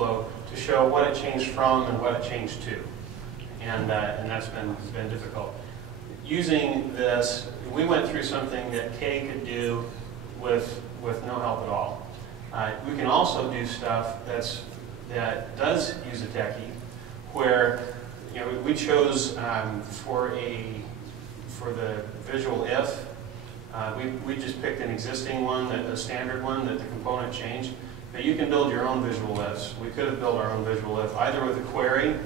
workflow to show what it changed from and what it changed to. And that's been difficult. Using this, we went through something that Kay could do with no help at all. We can also do stuff that does use a techie, where we chose for the visual if, we just picked an existing one, a standard one that the component changed. But you can build your own visual ifs. We could have built our own visual if, either with a query,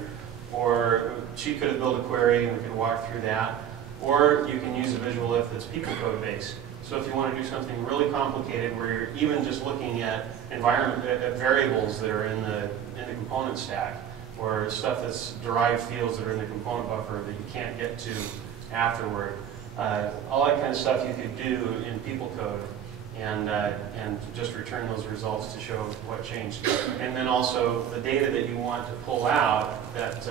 or she could have built a query and we could walk through that. Or you can use a visual if that's people code based. So if you want to do something really complicated where you're even just looking at variables that are in the component stack, or stuff that's derived fields that are in the component buffer that you can't get to afterward, all that kind of stuff you could do in people code and just return those results to show what changed. And then also the data that you want to pull out, that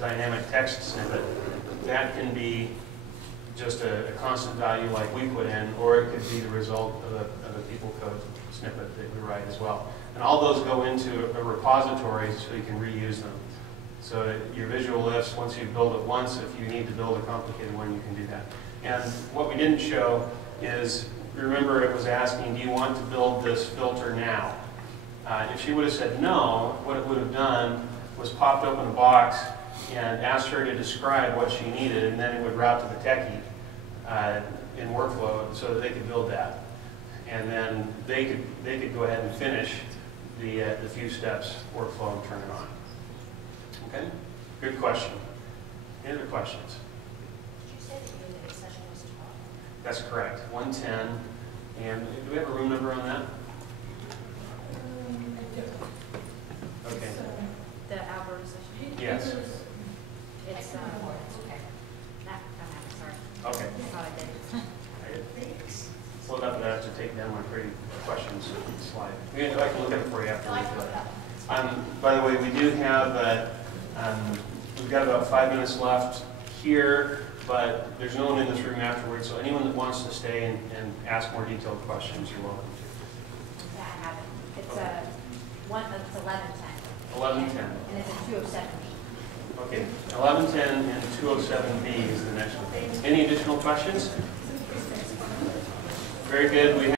dynamic text snippet, that can be just a constant value like we put in, or it could be the result of a people code snippet that we write as well. And all those go into a repository so you can reuse them. So your visual ifs, once you build it once, if you need to build a complicated one, you can do that. And what we didn't show is, remember it was asking, do you want to build this filter now? If she would have said no, what it would have done was popped open a box and asked her to describe what she needed, and then it would route to the techie in workflow so that they could build that. And then they could go ahead and finish the Fewsteps workflow and turn it on. Okay? Good question. Any other questions? Did you say the unit session was 12? That's correct. 110. And do we have a room number on that? Okay. The Alberta session? Yes. It's okay. Sorry. Okay. I thought I did. Slow it up, and I have to take down my pretty questions slide. I can look at it for you afterwards. By the way, we do have, we've got about 5 minutes left here, but there's no one in this room afterwards, so anyone that wants to stay and ask more detailed questions, you're welcome to. Yeah, I have it. It's it's 1110. 1110. And it's a 207B. Okay, 1110 and 207B is the next one. Any additional questions? Very good.